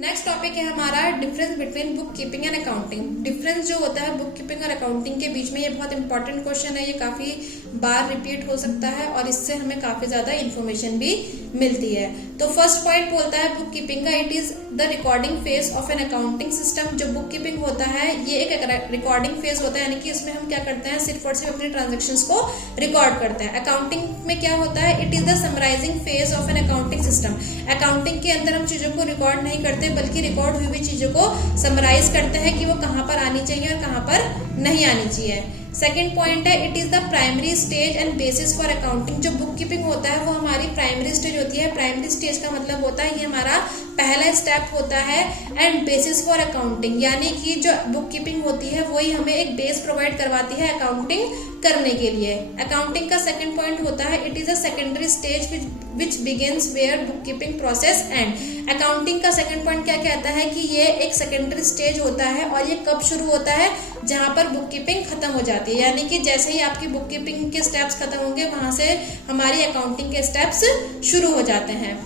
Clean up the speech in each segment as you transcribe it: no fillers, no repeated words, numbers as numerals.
Next topic है हमारा difference between book keeping and accounting. Difference जो होता है बुक कीपिंग और अकाउंटिंग के बीच में, ये बहुत इंपॉर्टेंट क्वेश्चन है। ये काफी बार रिपीट हो सकता है और इससे हमें काफी ज्यादा इन्फॉर्मेशन भी मिलती है। तो फर्स्ट पॉइंट बोलता है बुक कीपिंग का, it is the recording phase of an accounting system. जो बुक कीपिंग होता है ये एक रिकॉर्डिंग फेज होता है, यानी कि इसमें हम क्या करते हैं, सिर्फ और सिर्फ अपने ट्रांजेक्शन्स को रिकॉर्ड करते हैं। अकाउंटिंग में क्या होता है, it is the summarising phase of an accounting system. Accounting के अंदर हम चीजों को रिकॉर्ड नहीं करते बल्कि रिकॉर्ड हुई हुई चीजों को समराइज करते हैं कि वो कहां पर आनी चाहिए और कहां पर नहीं आनी चाहिए। सेकेंड पॉइंट है it is the primary stage and bases for accounting. जो बुक कीपिंग होता है वो हमारी प्राइमरी स्टेज होती है। प्राइमरी स्टेज का मतलब होता है ये हमारा पहला स्टेप होता है, एंड बेसिस फॉर अकाउंटिंग, यानी कि जो बुक कीपिंग होती है वही हमें एक बेस प्रोवाइड करवाती है अकाउंटिंग करने के लिए। अकाउंटिंग का सेकंड पॉइंट होता है it is a secondary stage which begins where book keeping process end. Accounting का सेकंड पॉइंट क्या कहता है कि ये एक सेकेंडरी स्टेज होता है और ये कब शुरू होता है, जहां पर बुक कीपिंग खत्म हो जाती है। यानी कि जैसे ही आपकी बुक कीपिंग के स्टेप्स खत्म होंगे वहां से हमारी अकाउंटिंग के स्टेप्स शुरू हो जाते हैं।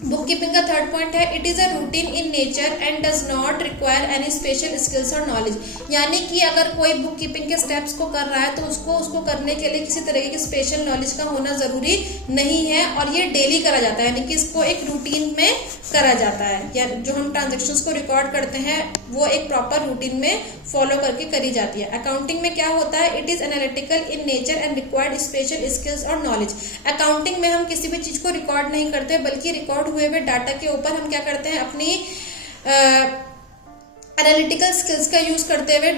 बुक कीपिंग का थर्ड पॉइंट है it is a routine in nature and does not require any special skills और नॉलेज। यानी कि अगर कोई बुक कीपिंग के स्टेप्स को कर रहा है तो उसको करने के लिए किसी तरह की स्पेशल नॉलेज का होना जरूरी नहीं है, और ये डेली करा जाता है, यानी कि इसको एक रूटीन में करा जाता है। या जो हम ट्रांजेक्शन्स को रिकॉर्ड करते हैं वो एक प्रॉपर रूटीन में फॉलो करके करी जाती है। अकाउंटिंग में क्या होता है it is analytical in nature and required special skills और नॉलेज। अकाउंटिंग में हम किसी भी चीज को रिकॉर्ड नहीं करते बल्कि रिकॉर्ड हुए हुए डाटा के ऊपर हम क्या करते हैं, अपनी एनालिटिकल स्किल्स का यूज करते हुए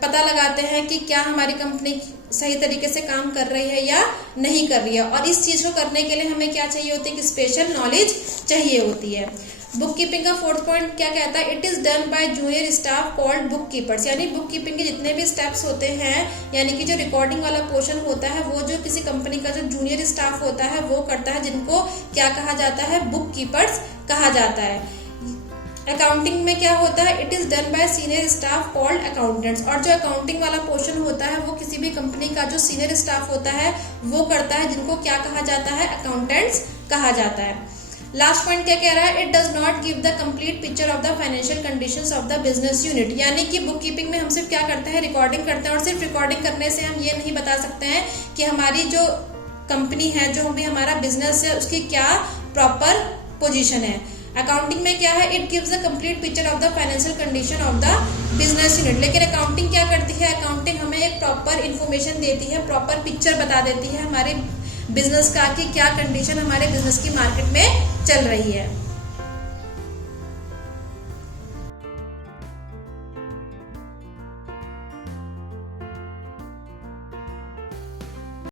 पता लगाते हैं कि क्या हमारी कंपनी सही तरीके से काम कर रही है या नहीं कर रही है। और इस चीज को करने के लिए हमें क्या चाहिए होती है कि स्पेशल नॉलेज चाहिए होती है। बुक कीपिंग का फोर्थ पॉइंट क्या कहता है it is done by junior staff called book keepers. यानी बुक कीपिंग के जितने भी स्टेप्स होते हैं, यानी कि जो रिकॉर्डिंग वाला पोर्शन होता है वो जो किसी कंपनी का जो जूनियर स्टाफ होता है वो करता है, जिनको क्या कहा जाता है, बुक कीपर्स कहा जाता है। अकाउंटिंग में क्या होता है it is done by senior staff called accountants. और जो अकाउंटिंग वाला पोर्शन होता है वो किसी भी कंपनी का जो सीनियर स्टाफ होता है वो करता है, जिनको क्या कहा जाता है, अकाउंटेंट्स कहा जाता है। लास्ट पॉइंट क्या कह रहा है it does not give the complete picture of the financial conditions of the business unit. यानी कि बुक कीपिंग में हम सिर्फ क्या करते हैं, रिकॉर्डिंग करते हैं, और सिर्फ रिकॉर्डिंग करने से हम ये नहीं बता सकते हैं कि हमारी जो कंपनी है, जो भी हमारा बिजनेस है, उसकी क्या प्रॉपर पोजीशन है। अकाउंटिंग में क्या है it gives the complete picture of the financial condition of the business unit. लेकिन अकाउंटिंग क्या करती है, अकाउंटिंग हमें एक प्रॉपर इन्फॉर्मेशन देती है, प्रॉपर पिक्चर बता देती है हमारे बिजनेस का कि क्या कंडीशन हमारे बिजनेस की मार्केट में चल रही है।